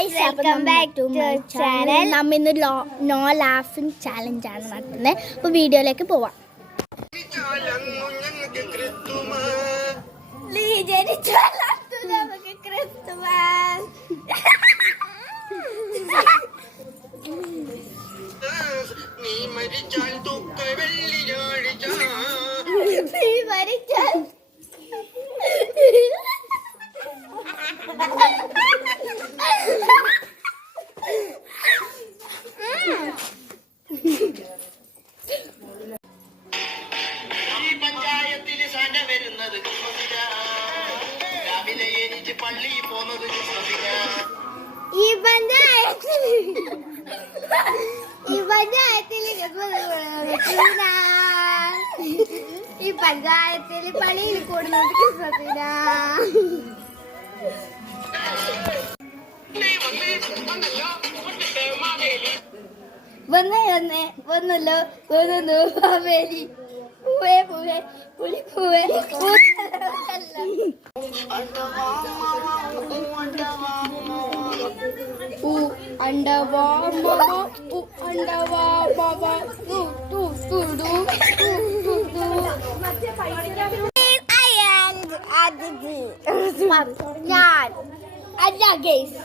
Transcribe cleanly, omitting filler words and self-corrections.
Guys, welcome back to my channel. നമ്മ ഇന്ന് no laughing challenge ആണ് നടത്തുന്നത്. അപ്പോൾ വീഡിയോയിലേക്ക് പോവാം. ഈ പഞ്ചായത്തിൽ പള്ളിയിൽ കൂടുന്നത് വന്നല്ലോ വന്നു മാവേലി പൂവേ പൂവേ പുളി പൂവേ അണ്ടവാ ഞാൻ അല്ല ഗൈസ്